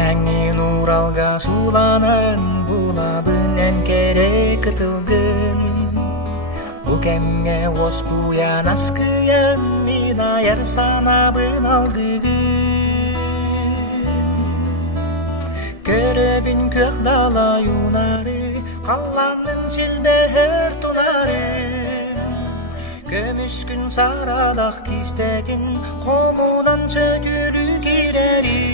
Әңін Уралға суланын булабын керек кытылгын. Бүкемге оскуян аскыян мен аяр санабын алгыгын. Көрөбін көк дала юнары, қалланын силбер тунары. Көмүскүн сарадақ кистетин, қомудан сөтүлү керери.